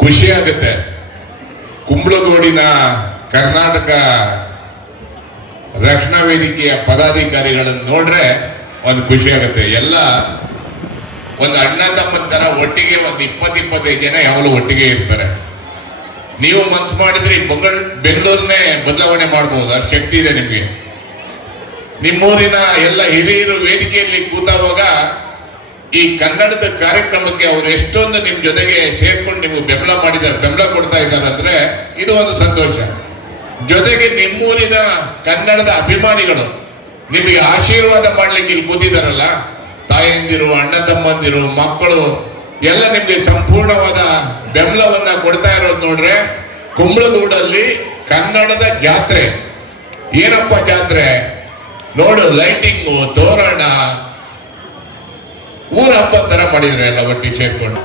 ಖುಷಿ ಆಗುತ್ತೆ. ಕುಂಬ್ಳಗೋಡಿನ ಕರ್ನಾಟಕ ರಕ್ಷಣಾ ವೇದಿಕೆಯ ಪದಾಧಿಕಾರಿಗಳನ್ನು ನೋಡ್ರೆ ಒಂದು ಖುಷಿ ಆಗುತ್ತೆ. ಎಲ್ಲ ಒಂದು ಅಣ್ಣ ತಮ್ಮನ ತರ ಒಟ್ಟಿಗೆ ಒಂದು 20-25 ಜನ ಯಾವಾಗಲೂ ಒಟ್ಟಿಗೆ ಇರ್ತಾರೆ. ನೀವು ಮನ್ಸು ಮಾಡಿದ್ರೆ ಬೆಂಗಳೂರನ್ನೇ ಬದಲಾವಣೆ ಮಾಡಬಹುದು, ಅಷ್ಟು ಶಕ್ತಿ ಇದೆ ನಿಮ್ಗೆ. ನಿಮ್ಮೂರಿನ ಎಲ್ಲ ಹಿರಿಯರು ವೇದಿಕೆಯಲ್ಲಿ ಕೂತಾವಾಗ ಈ ಕನ್ನಡದ ಕಾರ್ಯಕ್ರಮಕ್ಕೆ ಅವರು ಎಷ್ಟೊಂದು ನಿಮ್ ಜೊತೆಗೆ ಸೇರ್ಕೊಂಡು ನಿಮ್ಗೆ ಬೆಂಬಲ ಕೊಡ್ತಾ ಇದ್ದಾರೆ ಅಂದ್ರೆ ಇದು ಒಂದು ಸಂತೋಷ. ಜೊತೆಗೆ ನಿಮ್ಮೂರಿನ ಕನ್ನಡದ ಅಭಿಮಾನಿಗಳು ನಿಮಗೆ ಆಶೀರ್ವಾದ ಮಾಡ್ಲಿಕ್ಕೆ ಇಲ್ಲಿ ಕೂತಿದಾರಲ್ಲ, ತಾಯಂದಿರು, ಅಣ್ಣ ತಮ್ಮಂದಿರು, ಮಕ್ಕಳು ಎಲ್ಲ ನಿಮ್ಗೆ ಸಂಪೂರ್ಣವಾದ ಬೆಂಬಲವನ್ನ ಕೊಡ್ತಾ ಇರೋದು ನೋಡ್ರೆ, ಕುಂಬ್ಳಗೂಡಲ್ಲಿ ಕನ್ನಡದ ಜಾತ್ರೆ. ಏನಪ್ಪ ಜಾತ್ರೆ ನೋಡು, ಲೈಟಿಂಗು, ತೋರಣ, ಊರ ಹಬ್ಬ ತರ ಮಾಡಿದ್ರೆ ಎಲ್ಲ ಒಟ್ಟಿಗೆ ಸೇರ್ಕೊಂಡು.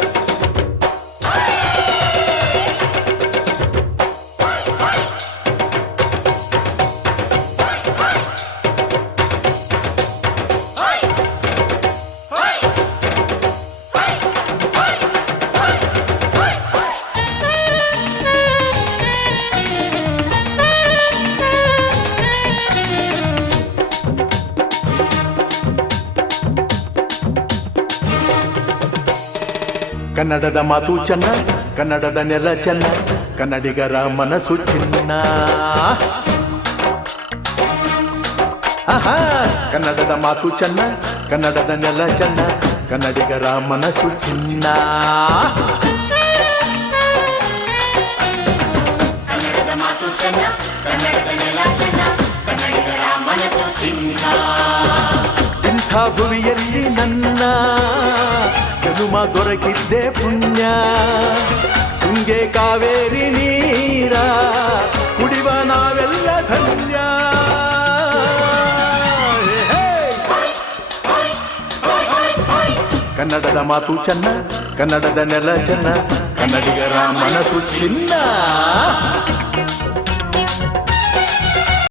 ಕನ್ನಡದ ಮಾತು ಚೆನ್ನ, ಕನ್ನಡದ ನೆಲ ಚೆನ್ನ, ಕನ್ನಡಿಗರ ಮನಸ್ಸು ಚಿನ್ನ. ಆಹಾ, ಕನ್ನಡದ ಮಾತು ಚೆನ್ನ, ಕನ್ನಡದ ನೆಲ ಚೆನ್ನ, ಕನ್ನಡಿಗರ ಮನಸ್ಸು ಚಿನ್ನ. ಕನ್ನಡದ ಮಾತು ಚೆನ್ನ, ಕನ್ನಡದ ನೆಲ ಚೆನ್ನ, ಕನ್ನಡಿಗರ ಮನಸ್ಸು ಚಿನ್ನ. ಇಂಥ ಭುವಿಯಲ್ಲಿ ನನ್ನ ಜನುಮ ದೊರಕಿದ್ದೆ ಪುಣ್ಯ. ತುಂಗೆ ಕಾವೇರಿ ನೀರ ಕುಡಿವ ನಾವೆಲ್ಲ ಧನ್ಯ. ಕನ್ನಡದ ಮಾತು ಚೆನ್ನ, ಕನ್ನಡದ ನೆಲ ಚೆನ್ನ, ಕನ್ನಡಿಗರ ಮನಸ್ಸು ಚಿನ್ನ.